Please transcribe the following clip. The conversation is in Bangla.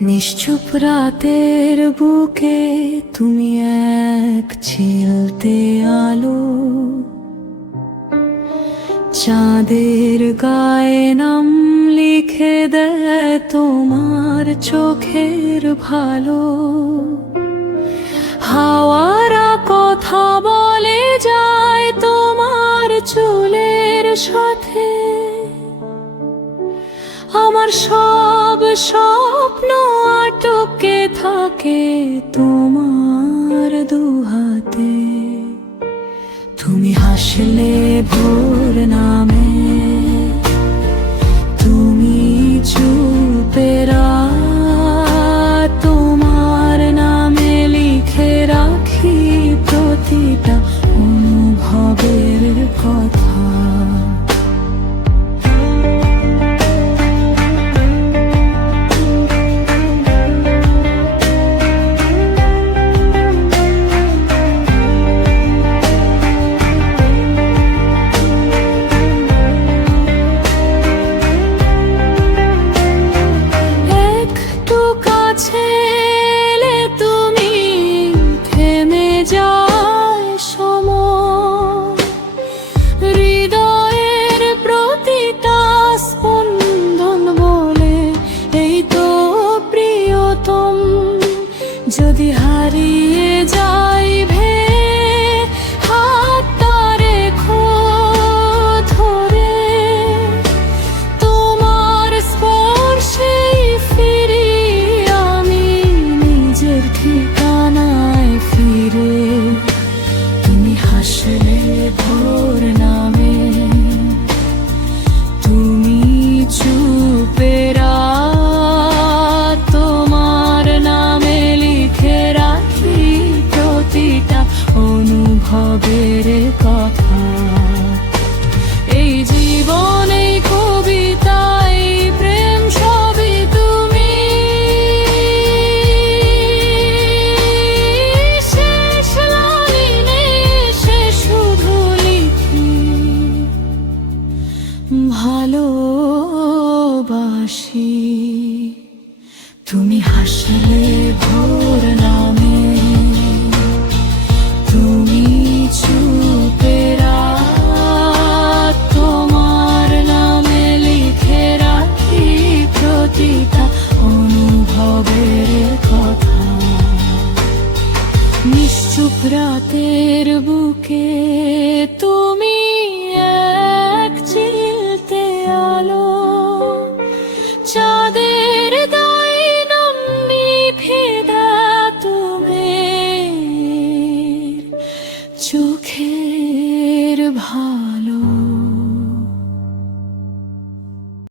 নিশ্চুপ রাতের বুকে তুমি এক চিলতে আলো, চাঁদের গায়ে নাম লিখে দেয় তোমার চোখের ভালো। হাওয়ারা কথা বলে যায় তোমার চুলের সাথে, আমার সব স্বপ্ন আটকে থাকে তোমার দুহাতে। তুমি হাসলে ভোর নামে, তুমি চুপে রাত, তোমার নামে লিখে রাখি প্রতিটা অনুভবের কথা। যদি হারিয়ে যাই হাতটা রেখো ধরে, তোমার স্পর্শে ফিরি আমি নিজের ঠিকানায় ফিরে। তুমি হাসলে ভোর নামে, তুমি চুপে রাত, তোমার নামে লিখে রাখি প্রতিটা অনুভবের কথা। এই জীবন এই কবিতায় প্রেম সবই তুমি, শেষ লাইনে সে শুধু লিখি ভালোবাসি। তুমি হাসলে ভোর নামে, তুমি চুপে রাত, তোমার নামে লিখে রাখি প্রতিটা অনুভবের কথা। নিশ্চুপ রাতের বুকে তুমি এক চিলতে আলো, চাঁদের গায়ে নাম লিখে দেয় তোমার চোখের ভালো।